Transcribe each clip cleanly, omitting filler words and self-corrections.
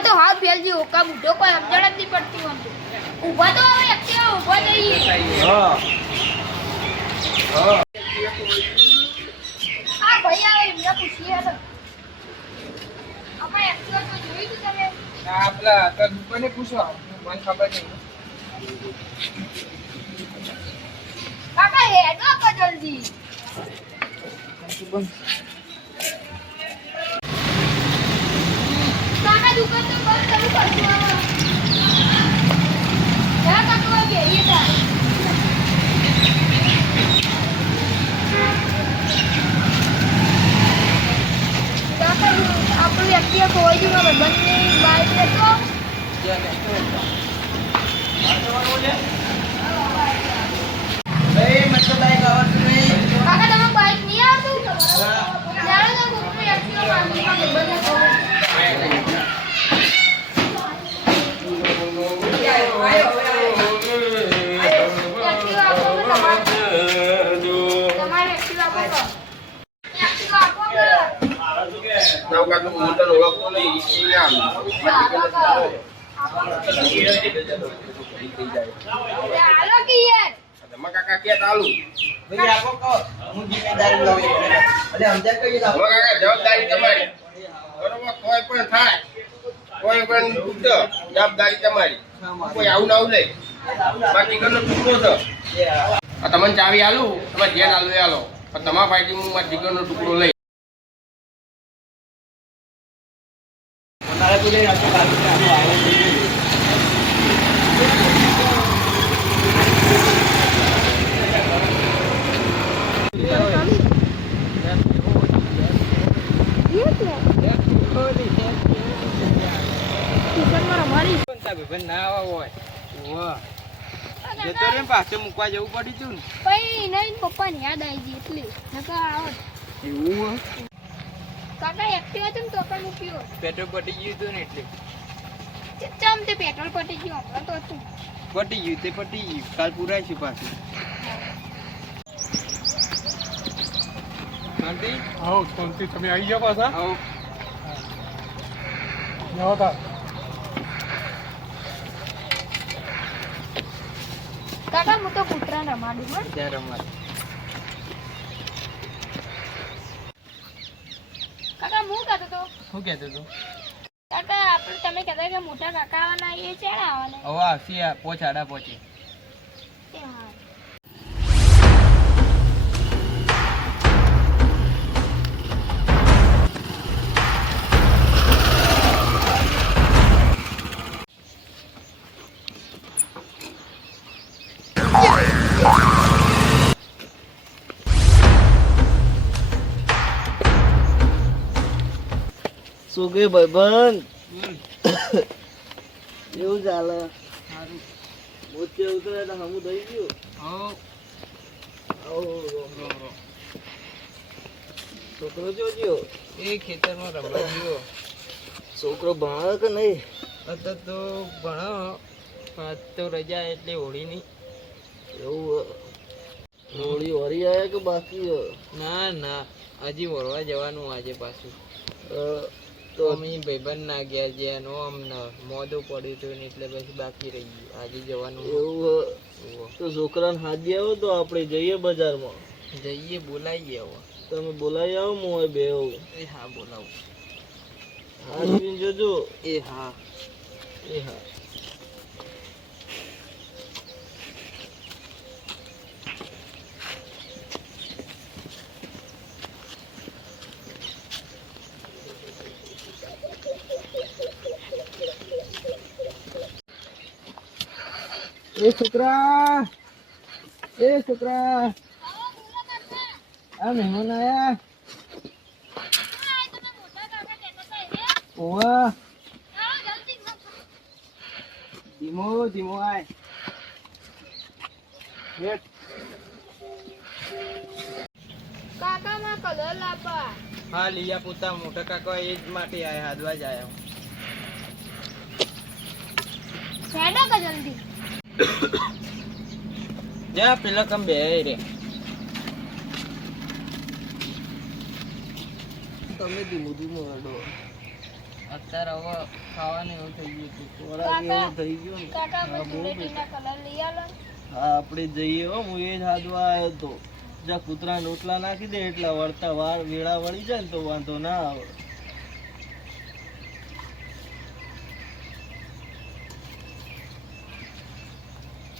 તો હાથ ફેલજી ઓકા બુઢો કોઈ સમજણ જ નહીં પડતી આમ ઊભા તો હવે એક્ટિવા ઊભા જઈએ આ ભાઈ આવે એમને પૂછીએ આપણે એક્ટિવા તો જોઈ તું તમે આપલા તો દુકાને પૂછો મને ખબર નહીં કાકા હેડો કો જલ્દી કાકા દુકાન તો બંધ કરું પડશે જા કાકા બેહીએ તા કાકા આપણું એક્ટિવા ખોવાઈ ગયું મારા બંને બાઈક લેતો કાકા તમે બાઈક નહીં આવતું જાણો તો કોકનું એક્ટિવા માંગી બંને મોટર ઓળખતો નહીં કાકા કે ચાલુ જવાબદારી તમારી બરોબર કોઈ પણ થાય કોઈ પણ જવાબદારી તમારી કોઈ આવું ના આવું નહીં બાકી ઘરનો ટુકડો છે તમને ચાવી આલું તમારે ધ્યાન આલું એ આલો પણ તમારા પાસેથી હું મારા દીકરાનો ટુકડો લઈ પાછો મૂકવા જવું પડી તું ને નહીં પપ્પા ની યાદ આવી ગઈ એટલે નકર આવત એવું કાકા એક્ટિવા છે ને તો પણ મૂક્યો પેટ્રોલ પટી ગયું હતું ને એટલે ચમ તે પેટ્રોલ પટી ગયું હમણાં તો હતું પટી ગયું તે પટી ગયું કાલ પુરાઈશું પાછું શાંતિ આવો શાંતિ તમે આવી ગયા પાછા આવો જાઓ તા કાકા હું તો પુત્રા રમાડું હો ત્યાં રમવા કાકા હું કહેતો તો શું કહેતો તું કાકા આપણે તમે કહેતા કે મોટા કાકા આવવાના એ ચેડા આવવાના હવે આવશે પોચ આડા પહોંચી તે હા શું કે ભાઈબંધ એવું ચાલે મોચે ઉતરે તો હમું થઈ ગયું છોકરો જોજો એ ખેતરમાં રમવા ગયો છોકરો ભણે કે નહીં અત્યારે તો ભણો આજ તો રજા એટલે હોળી નહીં એવું હોળી વળી આવે કે બાકી ના ના હજી વળવા જવાનું આજે પાછું તો અમે ભાઈબંધ ના ગયા છે એનો અમને મોડું પડ્યું હતું ને એટલે પછી બાકી રહી ગયું આજે જવાનું એવું તો છોકરાને હાજી આવો તો આપણે જઈએ બજારમાં જઈએ બોલાવીએ હવે તમે બોલાવી આવો હું બે એ હા બોલાવું હાથવીને જોજો. એ હા. એ હા. એ છોકરા, એ છોકરા, આ મહેમાન આયા. ઓવા ધીમો ધીમો આય. કાકા માં કલર લાપા. હા લીયા પોતા મોટા કાકા એ જ માટે આયા, હાદવા જ આયા. હેડો કે જલ્દી. જા પેલા કમ બે રે. તમે ધીમું ધીમું હેડો. અત્યારે હવે ખાવાનું એવું થઈ ગયું હતું. ખોરાક એવો થઈ ગયો ને. કાકા માં ધૂળેટીના કલર લઈ આલો. હા આપણે જઈએ હો. હું એ જ હાદવા આવ્યો હતો. જા કૂતરા રોટલા નાખી દે એટલા વળતા વાર વેળા વળી જાય ને તો વાંધો ના આવે.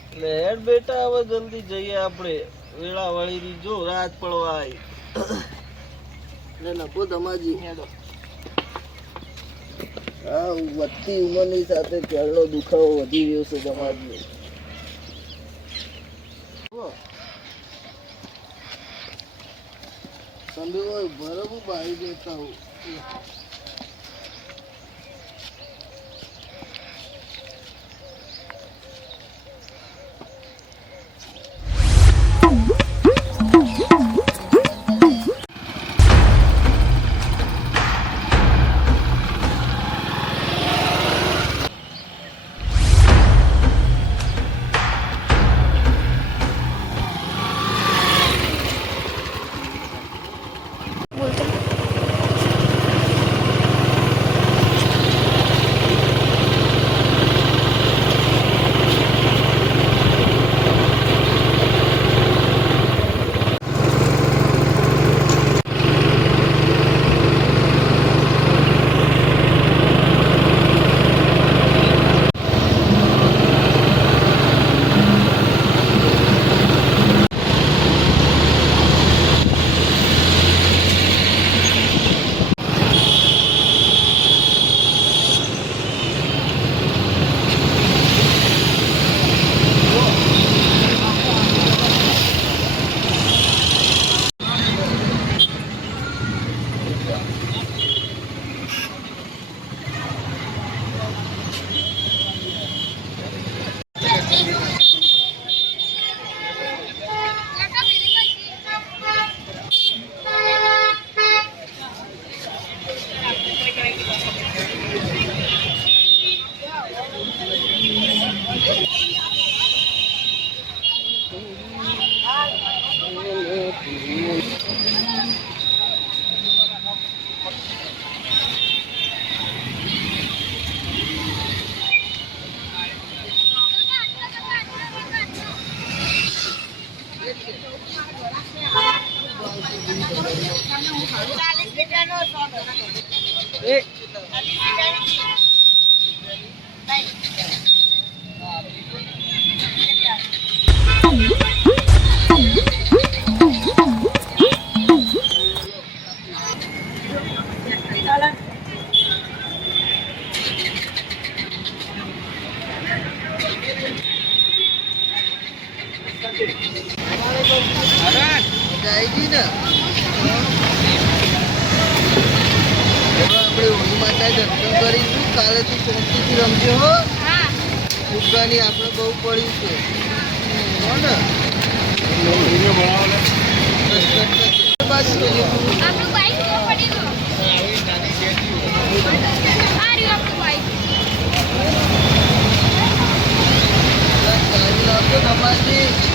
એટલે હેડ બેટા હવે જલ્દી જઈએ આપણે. વેળા વળી રહી જો રાત પડવા આવી. નફો ધમાજી હેડો. હા વધતી ઉંમરની સાથે પેરનો દુખાવો વધી રહ્યો છે ધમાજી. તમે બરાબર બારી દેતા હો. કાલે તું શાંતિથી રમજો હો. ફુગ્ગાની આપણે બહુ પડ્યું છે હો ને. આપણું બાઈક પડી ગયું. આ રહ્યું આપણું બાઈક. ધમાજી